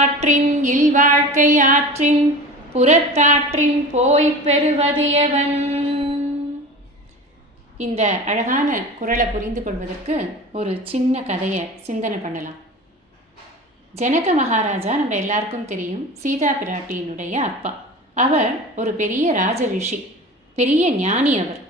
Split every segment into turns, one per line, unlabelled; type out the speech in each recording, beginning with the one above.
ஆற்றின் இல்வாழ்க்கை ஆற்றின் புறத்தாற்றின் போய் பெறுவது எவன்? இந்த அழகான குரலை புரிந்து கொள்வதற்கு ஒரு சின்ன கதையை சிந்தனை பண்ணலாம். ஜனக மகாராஜா நம்ம எல்லாருக்கும் தெரியும் சீதா பிராட்டியினுடைய அப்பா. அவர் ஒரு பெரிய ராஜ ரிஷி பெரிய ஞானி அவர்.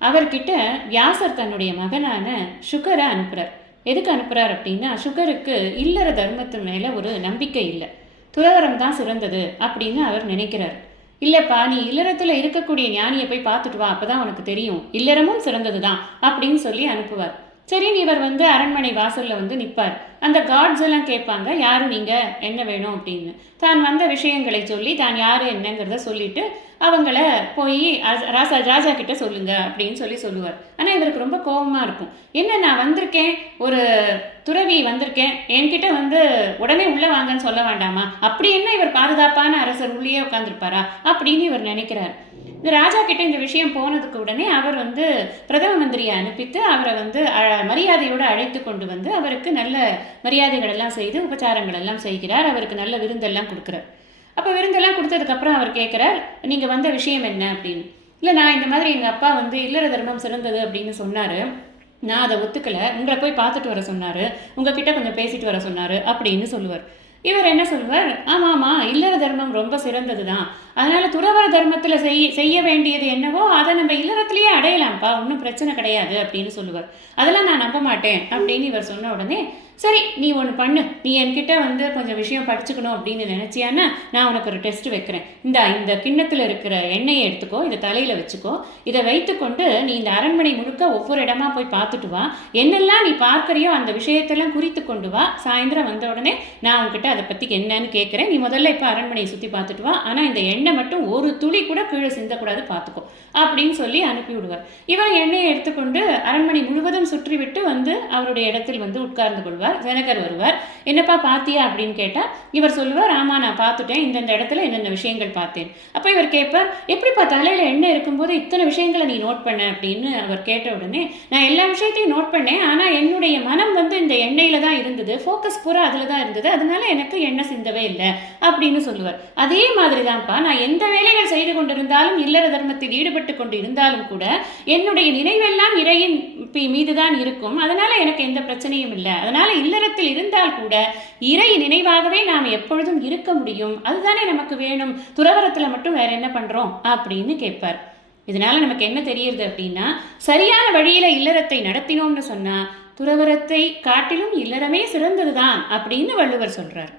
அவர்கிட்ட வியாசர் தன்னுடைய மகனான சுகரை அனுப்புகிறார் எதுக்கு அனுப்புகிறார் அப்படின்னா சுகருக்கு இல்லற தர்மத்து மேலே ஒரு நம்பிக்கை இல்லை. துறவரம் தான் சிறந்தது அப்படின்னு அவர் நினைக்கிறார். இல்லைப்பா நீ இல்லறத்தில் இருக்கக்கூடிய ஞானியை போய் பார்த்துட்டு வா அப்போதான் உனக்கு தெரியும். இல்லறமும் சிறந்தது தான் அப்படின்னு சொல்லி அனுப்புவார். சரின்னு இவர் வந்து அரண்மனை வாசலில் வந்து நிற்பார் அந்த காட்ஸ் எல்லாம் கேட்பாங்க யார் நீங்கள் என்ன வேணும்? அப்படின்னு. தான் வந்த விஷயங்களை சொல்லி தான் யார் என்னங்கிறத சொல்லிட்டு அவங்கள போய் ராசா ராஜா கிட்ட சொல்லுங்க அப்படின்னு சொல்லி சொல்லுவார். ஆனால் இவருக்கு ரொம்ப கோபமா இருக்கும். என்ன நான் வந்திருக்கேன். ஒரு துறவி வந்திருக்கேன். என்கிட்ட வந்து உடனே உள்ளே வாங்கன்னு சொல்ல வேண்டாமா? அப்படி என்ன இவர் பாதுகாப்பான அரசர் உள்ளேயே உட்காந்துருப்பாரா அப்படின்னு இவர் நினைக்கிறார். இந்த ராஜா கிட்ட இந்த விஷயம் போனதுக்கு உடனே அவர் வந்து பிரதம மந்திரியை அனுப்பித்து அவரை வந்து அ- மரியாதையோடு அழைத்து கொண்டு வந்து அவருக்கு நல்ல மரியாதைகள் எல்லாம் செய்து உபச்சாரங்கள் எல்லாம் செய்கிறார். அவருக்கு நல்ல விருந்தெல்லாம் கொடுக்குறார். அப்போ விருந்தெல்லாம் கொடுத்ததுக்கப்புறம் அவர் கேட்குறார் நீங்கள் வந்த விஷயம் என்ன? அப்படின்னு. இல்லை நான் இந்த மாதிரி எங்கள் அப்பா வந்து இல்லற தர்மம் சிறந்தது அப்படின்னு சொன்னார். நான் அதை ஒத்துக்கலை. உங்களை போய் பார்த்துட்டு வர சொன்னார். உங்ககிட்ட கொஞ்சம் பேசிட்டு வர சொன்னார் அப்படின்னு சொல்லுவார். இவர் என்ன சொல்வார்? ஆமாமா இல்லற தர்மம் ரொம்ப சிறந்தது தான் அதனால துறவர தர்மத்தில் செய்ய செய்ய வேண்டியது என்னவோ அதை நம்ம இல்லறத்திலேயே அடையலாம்ப்பா ஒன்றும் பிரச்சனை கிடையாது அப்படின்னு சொல்லுவார். அதெல்லாம் நான் நம்ப மாட்டேன் அப்படின்னு இவர் சொன்ன உடனே சரி நீ ஒன்று பண்ணு. நீ என்கிட்ட வந்து கொஞ்சம் விஷயம் படிச்சுக்கணும் அப்படின்னு நினச்சியான்னா நான் உனக்கு ஒரு டெஸ்ட் வைக்கிறேன். இந்த இந்த கிண்ணத்தில் இருக்கிற எண்ணெயை எடுத்துக்கோ இதை தலையில் வச்சுக்கோ. இதை வைத்துக்கொண்டு நீ இந்த அரண்மனை முழுக்க ஒவ்வொரு இடமா போய் பார்த்துட்டு வா. என்னெல்லாம் நீ பார்க்குறியோ அந்த விஷயத்தெல்லாம் குறித்து கொண்டு வா. சாயந்தரம் வந்த உடனே நான் உன்கிட்ட அதை பத்தி என்னன்னு கேட்குறேன் நீ முதல்ல இப்போ அரண்மனையை சுற்றி பார்த்துட்டு வா. ஆனால் இந்த எண்ணெய் மட்டும் ஒரு துளி கூட கீழே சிந்தக்கூடாது பார்த்துக்கோ. அப்படின்னு சொல்லி அனுப்பி விடுவார். இவர் எண்ணெயை எடுத்துக்கொண்டு அரண்மனை முழுவதும் சுற்றி விட்டு வந்து அவருடைய இடத்தில் வந்து உட்கார்ந்து கொள்வார். ஜனகர் வருவார். என்னப்பா பாத்தியா? அப்படின்னு கேட்டா இவர் சொல்லுவார் ஆமா நான் பார்த்துட்டேன். இந்தந்த இடத்துல என்னென்ன விஷயங்கள் பார்த்தேன். அப்போ இவர் கேட்பார் எப்படிப்பா தலையில எண்ணெய் இருக்கும்போது இத்தனை விஷயங்களை நீ நோட் பண்ண? அப்படின்னு அவர் கேட்ட உடனே நான் எல்லா விஷயத்தையும் நோட் பண்ணேன். ஆனா என்னுடைய மனம் வந்து இந்த எண்ணெயில் தான் இருந்தது. ஃபோக்கஸ் பூரா அதில் தான் இருந்தது. அதனால எனக்கு எண்ணெய் சிந்தவே இல்லை அப்படின்னு சொல்லுவார். அதே மாதிரி தான்ப்பா நான் எந்த வேலைகள் செய்து கொண்டிருந்தாலும் இல்லற தர்மத்தில் ஈடுபட்டு கொண்டு இருந்தாலும் கூட என்னுடைய நினைவெல்லாம் இறையின் மீது மீதுதான் இருக்கும். அதனால எனக்கு எந்த பிரச்சனையும் இல்லை. அதனால இல்லறத்தில் இருந்தால் கூட இறை நினைவாகவே நாம் எப்பொழுதும் இருக்க முடியும். அதுதானே நமக்கு வேணும். துறவரத்துல மட்டும் வேற என்ன பண்றோம்? அப்படின்னு கேட்பார். இதனால நமக்கு என்ன தெரியுது அப்படின்னா சரியான வழியில இல்லறத்தை நடத்தினோம்னு சொன்னா துறவரத்தை காட்டிலும் இல்லறமே சிறந்ததுதான் அப்படின்னு வள்ளுவர் சொல்றார்.